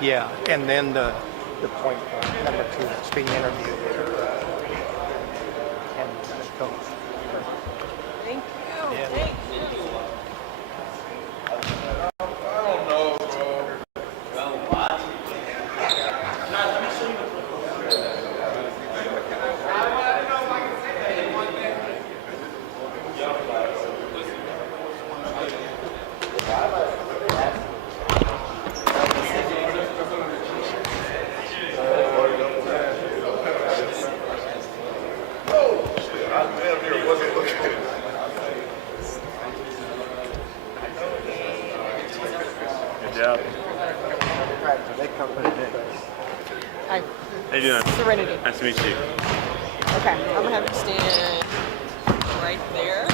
Yeah, and then the point number 2 that's being interviewed and coach. Thank you. Yeah. Thank you. Yeah. Hi. How you doing? Trinity. Nice to meet you. Okay, I'm gonna have you stand right there.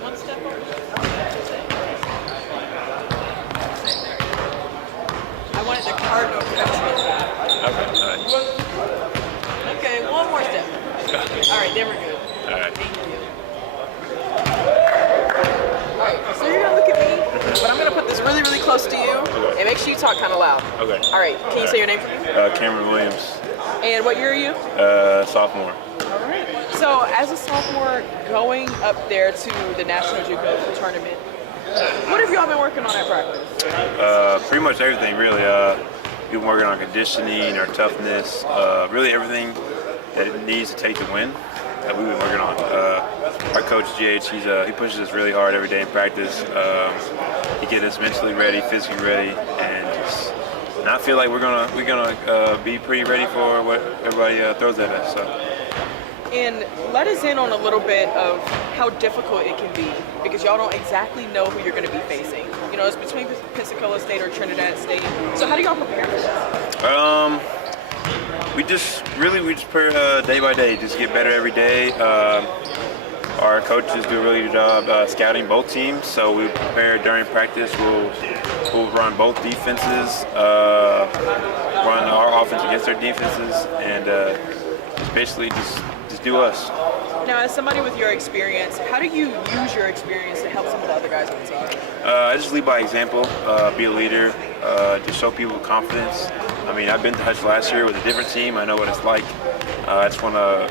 One step over. I wanted the cardinal freshman. Okay. All right. Okay, one more step. All right, there we're good. All right. Thank you. All right, so you're gonna look at me, but I'm gonna put this really, really close to you, and make sure you talk kind of loud. Okay. All right, can you say your name for me? Cameron Williams, And what year are you? sophomore. All right. So, as a sophomore, going up there to the National JUCO tournament, what have y'all been working on at practice? Pretty much everything, really. We've been working on conditioning, our toughness, really everything that it needs to take to win that we've been working on. Our coach, GH, he pushes us really hard every day in practice. He gets us mentally ready, physically ready, and I feel like we're gonna be pretty ready for what everybody throws at us. So. And let us in on a little bit of how difficult it can be, because y'all don't exactly know who you're going to be facing. You know, it's between Pensacola State or Trinidad State. So how do y'all prepare for that? We just prepare day by day, just get better every day. Our coaches do a really good job scouting both teams, so we prepare during practice. We'll run both defenses, run our offense against their defenses, and basically just do us. Now, as somebody with your experience, how do you use your experience to help some of the other guys on the team? I just lead by example, be a leader, just show people confidence. I mean, I've been to Hutch last year with a different team. I know what it's like. I just want to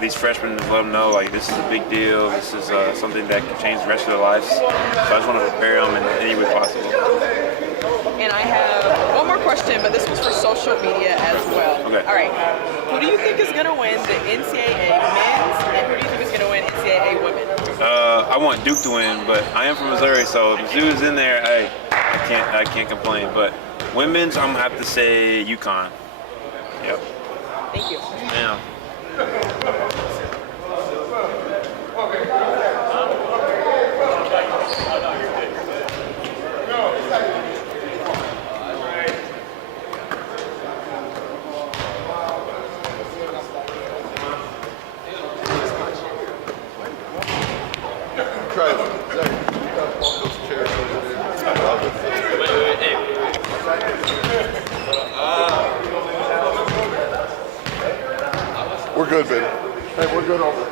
these freshmen let them know, like, this is a big deal. This is something that can change the rest of their lives. So I just want to prepare them in any way possible. And I have one more question, but this was for social media as well. Okay. All right. Who do you think is going to win the NCAA men's, and who do you think is going to win NCAA women? I want Duke to win, but I am from Missouri, so if Mizzou's in there, hey, I can't complain. But women's, I'm gonna have to say UConn. Yep. Thank you. Yeah. We're good, baby. Hey, we're good over.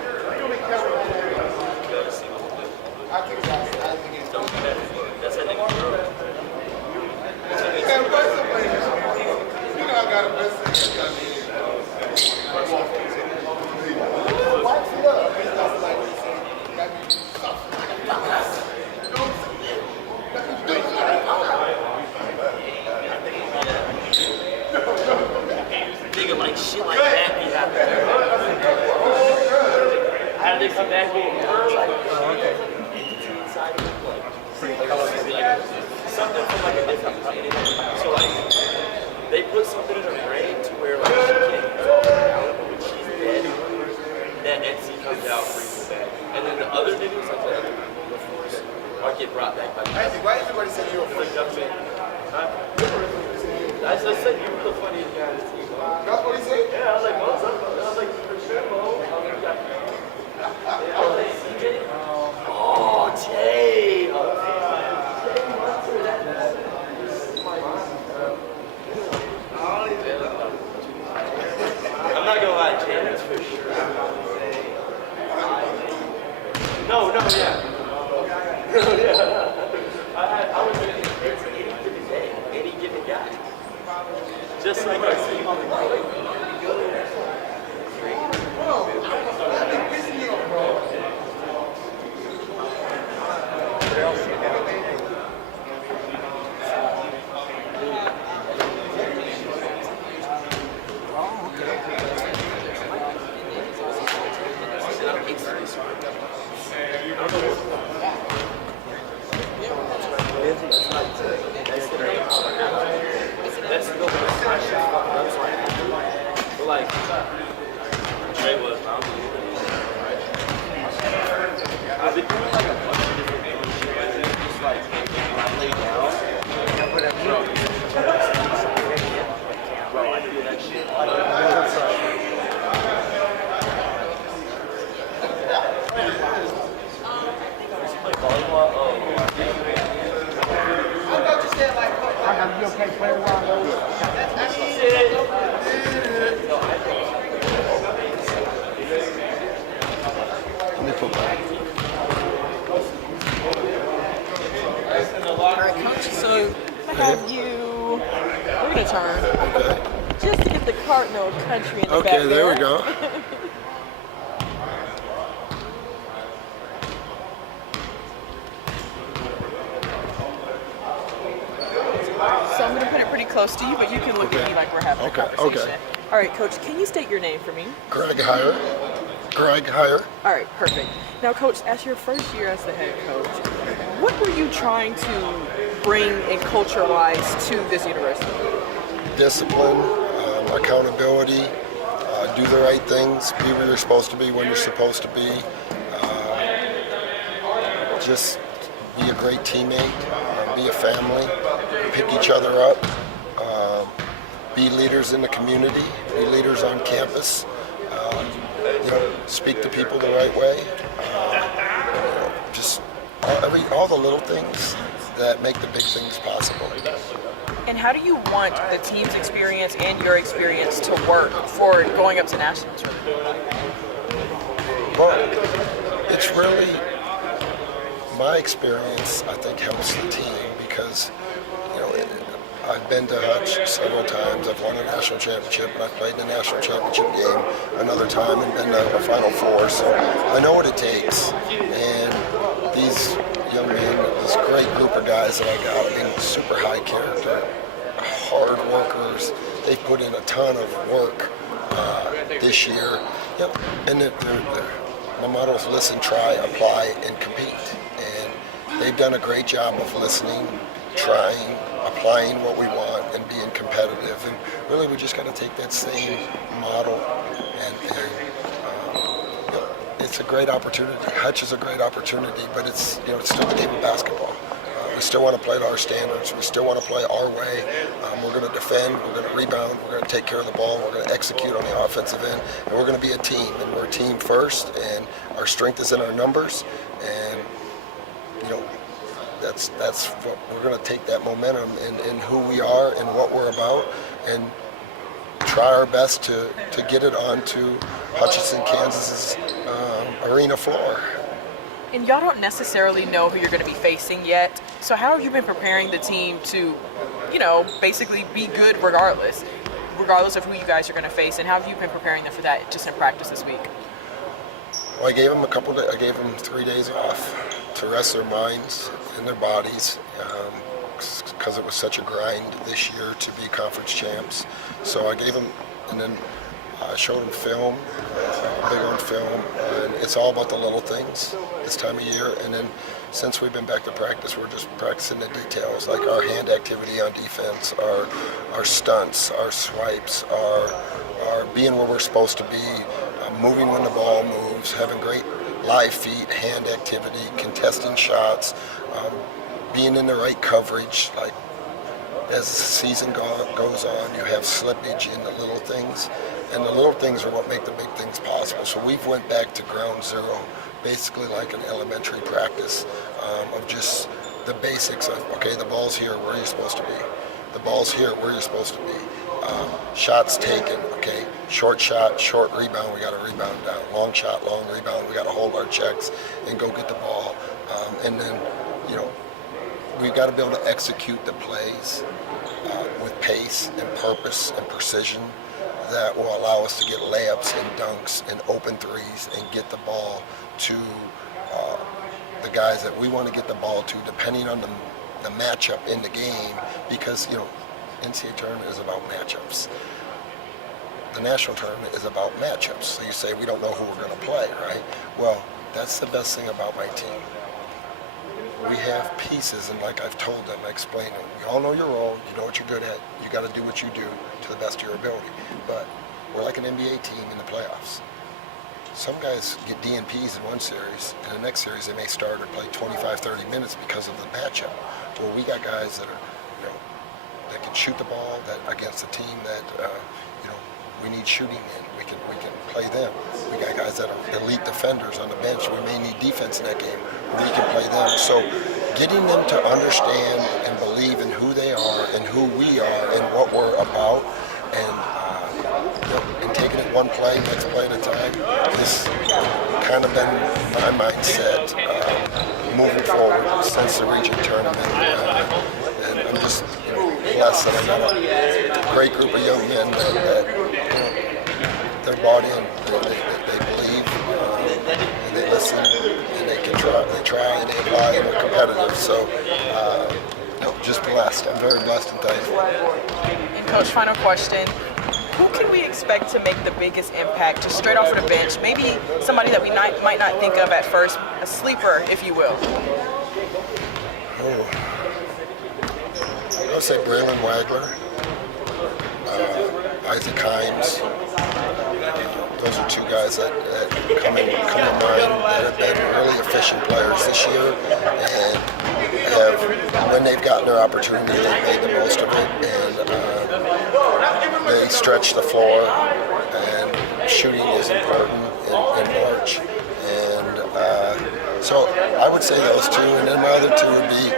Nigga, like shit like that be happening. How did they come back with something from like a different planet. So like they put something in her brain to where like she can't talk out when she's dead. That NC comes out, brings her back. And then the other niggas, like the other force, are get brought back by the Why is everybody saying you're a freak? I just said you were the funniest guy on the team. That's what he said? Yeah, I was like, what's up? I was like, for sure, Mo. I was like, CJ? Oh, Jay. I'm not gonna lie, Jay, that's for sure. No, yeah. No, yeah. I was in Just like our team on the play. That's the my shot. That's like Trey was. I've been doing like a bunch of different things. Just like when I lay down, I put that bro, I feel that shit. Play volleyball. Oh. I gotta be okay playing around those. Let me put that. All right, coach. So I have you. We're gonna turn Okay. just to get the Cardinal country in the back Okay, there we go. So I'm gonna put it pretty close to you, but you can look at me like we're having a conversation. All right, coach. Can you state your name for me? Greg Heyer. Greg Heyer. All right, perfect. Now, coach, as your first year as the head coach, what were you trying to bring in culture-wise to this university? Discipline, accountability, do the right things, be where you're supposed to be when you're supposed to be. Just be a great teammate, be a family, pick each other up, be leaders in the community, be leaders on campus. Speak to people the right way. Just all the little things that make the big things possible. And how do you want the team's experience and your experience to work for going up to nationals? Well, it's really my experience. I think helps the team because I've been to Hutch several times. I've won a national championship, and I've played the national championship game another time and been to a Final Four. So I know what it takes. And these young men, this great group of guys that I got, being super high character, hard workers. They've put in a ton of work this year. And my motto is listen, try, apply, and compete. And they've done a great job of listening, trying, applying what we want, and being competitive. And really, we just got to take that same model and it's a great opportunity. Hutch is a great opportunity, but it's still the game of basketball. We still want to play to our standards. We still want to play our way. We're going to defend. We're going to rebound. We're going to take care of the ball. We're going to execute on the offensive end, and we're going to be a team. And we're a team first. And our strength is in our numbers. And that's what we're going to take that momentum in who we are and what we're about, and try our best to get it onto Hutchinson, Kansas's arena floor. And y'all don't necessarily know who you're going to be facing yet. So how have you been preparing the team to, basically be good regardless of who you guys are going to face? And how have you been preparing them for that just in practice this week? Well, I gave them I gave them 3 days off to rest their minds and their bodies because it was such a grind this year to be conference champs. So I gave them, and then I showed them film, big on film, and it's all about the little things this time of year. And then since we've been back to practice, we're just practicing the details, like our hand activity on defense, our stunts, our swipes, our being where we're supposed to be, moving when the ball moves, having great live feet, hand activity, contesting shots, being in the right coverage. Like as the season goes on, you have slippage in the little things, and the little things are what make the big things possible. So we've went back to ground zero, basically like an elementary practice of just the basics of, okay, the ball's here, where are you supposed to be? The ball's here, where are you supposed to be? Shots taken, okay, short shot, short rebound, we got to rebound down. Long shot, long rebound, we got to hold our checks and go get the ball. And then, we've got to be able to execute the plays with pace and purpose and precision that will allow us to get layups and dunks and open threes and get the ball to the guys that we want to get the ball to, depending on the matchup in the game, because NCAA tournament is about matchups. The national tournament is about matchups. So you say we don't know who we're going to play, right? Well, that's the best thing about my team. We have pieces, and like I've told them, I explained it. We all know your role. You know what you're good at. You got to do what you do to the best of your ability. But we're like an NBA team in the playoffs. Some guys get DNPs in one series, and the next series they may start or play 25, 30 minutes because of the matchup. Well, we got guys that are, that can shoot the ball that against a team that, we need shooting in. We can play them. We got guys that are elite defenders on the bench. We may need defense in that game. We can play them. So getting them to understand and believe in who they are and who we are and what we're about, and taking it one play, next play at a time, this kind of been my mindset moving forward since the region tournament. And I'm just blessed that I got a great group of young men that they're bought in, they believe, and they listen, and they try, and they apply, and they're competitive. So, just blessed. I'm very blessed and thankful. And Coach, final question. Who can we expect to make the biggest impact, just straight off of the bench? Maybe somebody that we might not think of at first, a sleeper, if you will. I would say Braylon Wagler, Isaac Himes. Those are two guys that come in mind that have been really efficient players this year, and when they've gotten their opportunity, they've made the most of it, and they stretch the floor, and shooting is important in March. And so I would say those two, and then my other two would be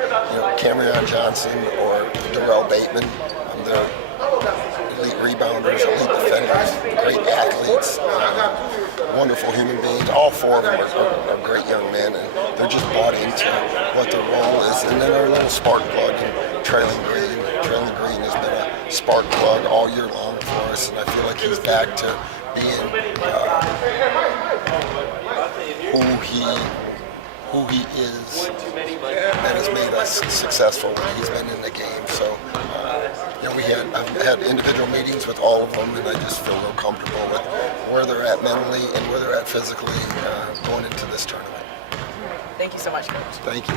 Cameron Johnson or Darrell Bateman. They're elite rebounders, elite defenders, great athletes, wonderful human beings. All four of them are great young men, and they're just bought into what their role is. And then our little spark plug in Traylon Green. Traylon Green has been a spark plug all year long for us, and I feel like he's back to being who he is, that has made us successful when he's been in the game. So, I've had individual meetings with all of them, and I just feel real comfortable with where they're at mentally and where they're at physically going into this tournament. Thank you so much, Coach. Thank you.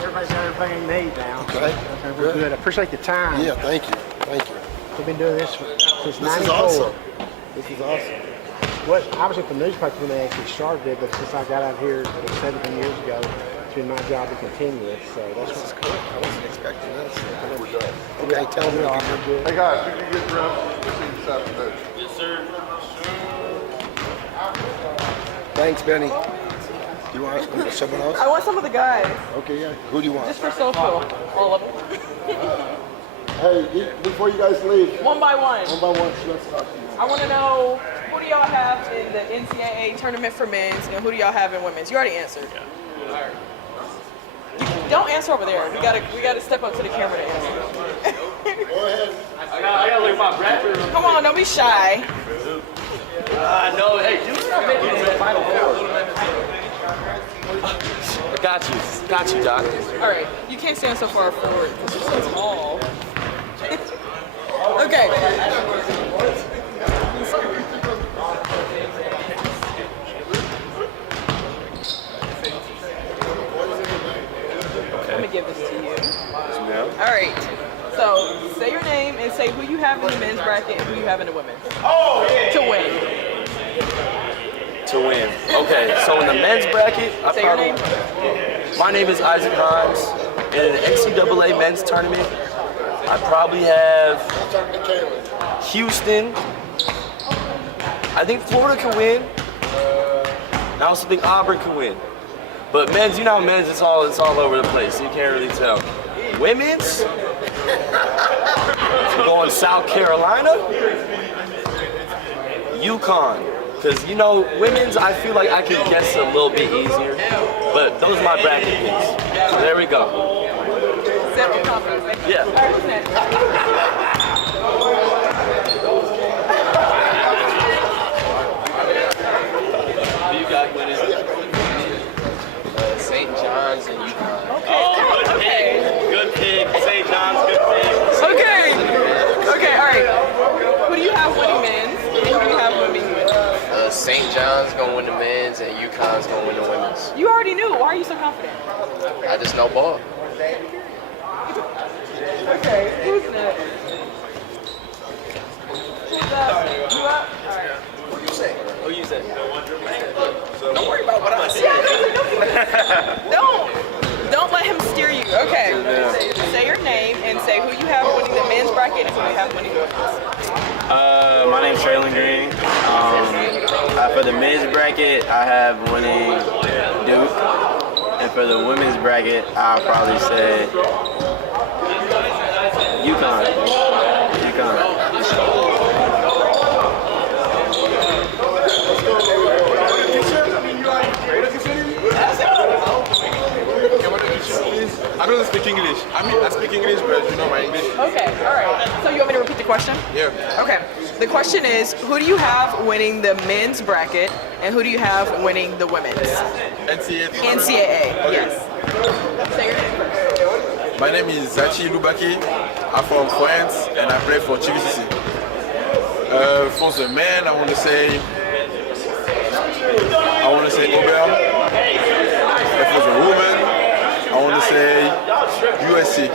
Everybody's got everything they need now. Okay. We're good. I appreciate the time. Yeah, thank you. Thank you. We've been doing this since '94. This is awesome. This is awesome. I was at the newspaper when they actually started it, but since I got out here 17 years ago, it's been my job to continue it. So that's what's Good. I wasn't expecting this. We're good. Okay, tell me. Hey guys, you can get dressed. We'll see you this afternoon. Yes, sir. Thanks, Benny. You want someone else? I want some of the guys, Okay, yeah. Who do you want? just for social, all of them. Hey, before you guys leave, One by one. one by one, let's talk to you. I want to know, who do y'all have in the NCAA tournament for men's, and who do y'all have in women's? You already answered. All right. Don't answer over there. We gotta step up to the camera to answer. I gotta look at my bracket. Come on, don't be shy. No, hey, you start making it to the Final Four. Got you, Doc. All right, you can't stand so far forward because you're so tall. Okay. Let me give this to you. All right. So say your name and say who you have in the men's bracket and who you have in the women's. To win. To win. Okay, so in the men's bracket, Say your name. my name is Isaac Himes. And in the NCAA men's tournament, I probably have Houston. I think Florida can win. I also think Auburn can win. But men's, men's, it's all over the place. So you can't really tell. Women's, we're going South Carolina, UConn. Because, women's, I feel like I can guess a little bit easier. But those are my bracket picks. So there we go. said with confidence. Thank you. Yeah. All right, who's next? Who you got winning? St. John's and UConn. Okay. Good pick. St. John's, good pick. Okay. Okay, all right. Who do you have winning men's? And who do you have winning women's? St. John's gonna win the men's and UConn's gonna win the women's. You already knew. Why are you so confident? I just know ball. Okay, who's next? Who's up? You up? All right. Who you say? Don't worry about what I say. Don't let him steer you. Okay. Say your name and say who you have winning the men's bracket and who you have winning the women's. My name's Traylon Green. For the men's bracket, I have winning Duke. And for the women's bracket, I'll probably say UConn. I don't speak English. I speak English, but you know my English. Okay, all right. So you want me to repeat the question? Yeah. Okay. The question is, who do you have winning the men's bracket and who do you have winning the women's? NCAA. NCAA, yes. Say your name first. My name is Zachi Lubaki. I'm from France and I play for TVCC. For the men, I want to say Aubert. And for the women, I want to say USC.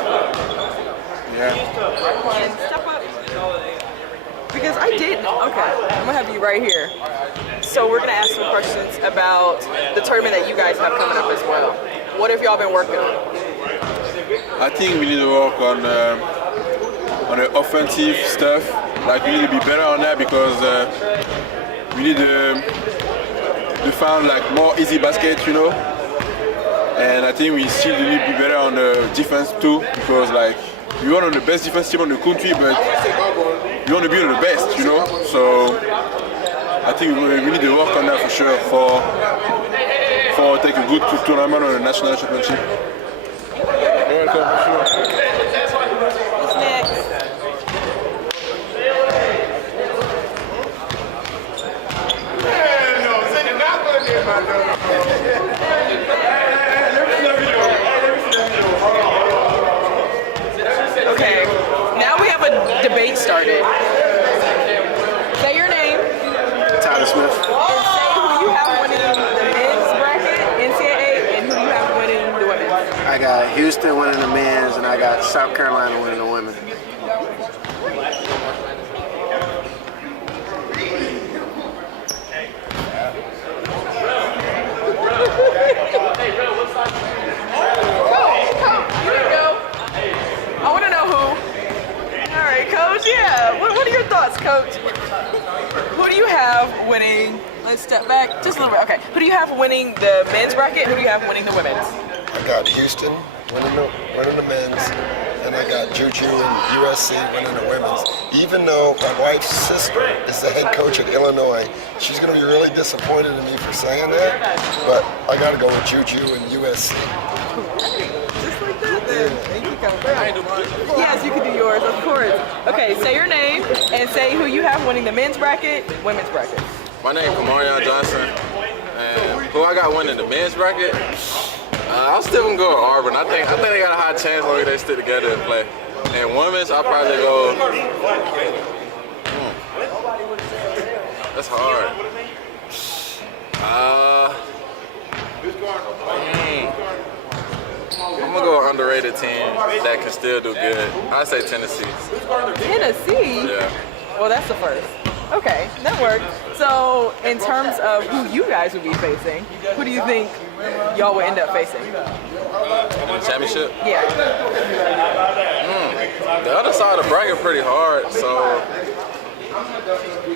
Yeah. And step up. Because I didn't. Okay, I'm gonna have you right here. So we're gonna ask some questions about the tournament that you guys have coming up as well. What have y'all been working on? I think we need to work on the offensive stuff. Like we need to be better on that because we need to find like more easy baskets, you know. And I think we still need to be better on the defense too because like we want on the best defense team on the country, but we want to be on the best, you know. So I think we need to work on that for sure for take a good tournament on the national championship. You're welcome, for sure. What's next? Okay, now we have a debate started. Say your name Tyler Smith. and say who you have winning the men's bracket, NCAA, and who you have winning the women's. I got Houston winning the men's, and I got South Carolina winning the women. I want to know who. All right, Coach. Yeah. What are your thoughts, Coach? Who do you have winning? Let's step back just a little bit. Okay. Who do you have winning the men's bracket? Who do you have winning the women's? I got Houston winning the men's, and I got Juju and USC winning the women's. Even though my wife's sister is the head coach at Illinois, she's going to be really disappointed in me for saying that, but I got to go with Juju and USC. Just like that, then. Thank you, Coach. Yes, you can do yours, of course. Okay, say your name and say who you have winning the men's bracket, women's bracket. My name is Kamarion Johnson, and who I got winning the men's bracket? I'm still gonna go with Auburn. I think they got a high chance when they stick together and play. And women's, I'll probably go. That's hard. I'm gonna go with underrated team that can still do good. I say Tennessee. Tennessee? Yeah. Well, that's the first. Okay, that worked. So, in terms of who you guys would be facing, who do you think y'all would end up facing? In the championship? Yeah. The other side of the bracket pretty hard, so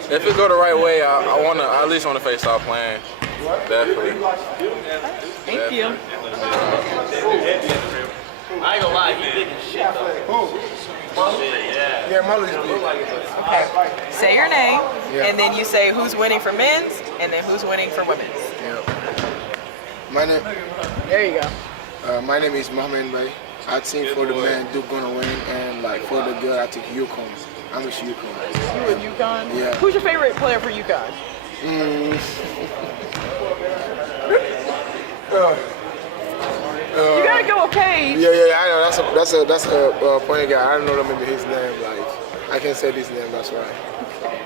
if it go the right way, I at least want to face South playing. Definitely. Thank you. I ain't gonna lie, he big as shit though. Yeah, Mully's big. Okay. Say your name, and then you say who's winning for men's, and then who's winning for women's. My name, There you go. my name is Mohamed Bay. I think for the man, Duke gonna win, and like for the girl, I think UConn. I'm with UConn. You with UConn? Yeah. Who's your favorite player for UConn? You gotta go with Paige. Yeah, I know. That's a point guy. I don't know maybe his name. Like I can't say his name. That's why.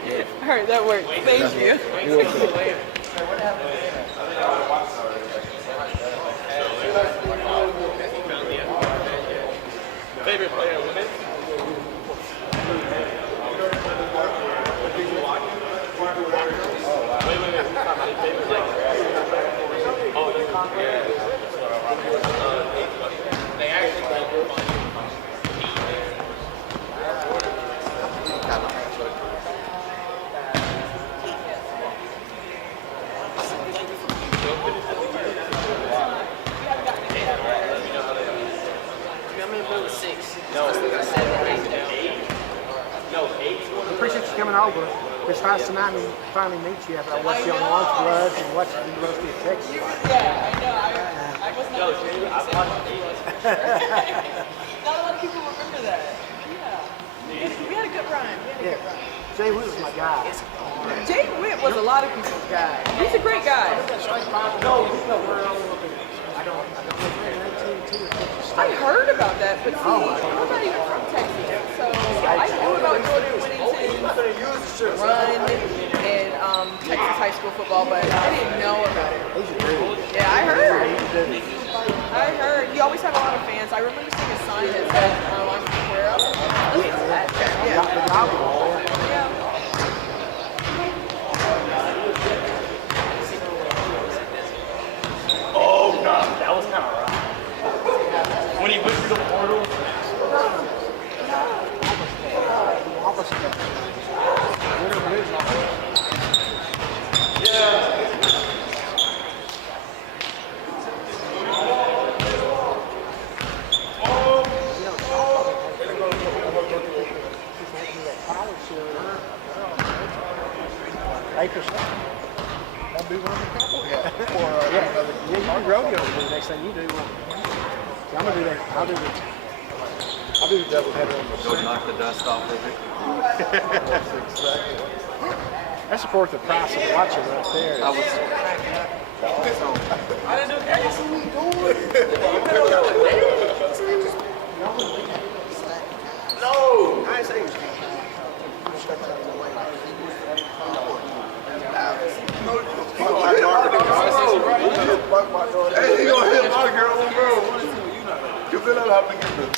Yeah. All right, that works. Thank you. You're welcome. Favorite player, women? Appreciate you coming over. It's nice tonight to finally meet you after I watched you on Lunch Bloods and watched the University of Texas. Yeah, I know. I wasn't Not a lot of people remember that. Yeah. We had a good run. Jay Witt was my guy. Jay Witt was a lot of people's guy. He's a great guy. I heard about that, but see, I'm not even from Texas, so I knew about Jordan Whittington's run in Texas high school football, but I didn't know about it. Yeah, I heard. He always had a lot of fans. I remember seeing a sign that said, I'm from Cuero. Yeah. Oh, no, that was kind of rough. When he went through the portal. Acres. That'd be one of the couple. Yeah, you do rodeo the next thing you do. See, I'm gonna do that. I'll do the double header on the Go knock the dust off of it. That's worth the price of watching right there. I was I didn't know that was what No! I ain't saying Hey, he gonna hit my girl, bro. You better have to get this.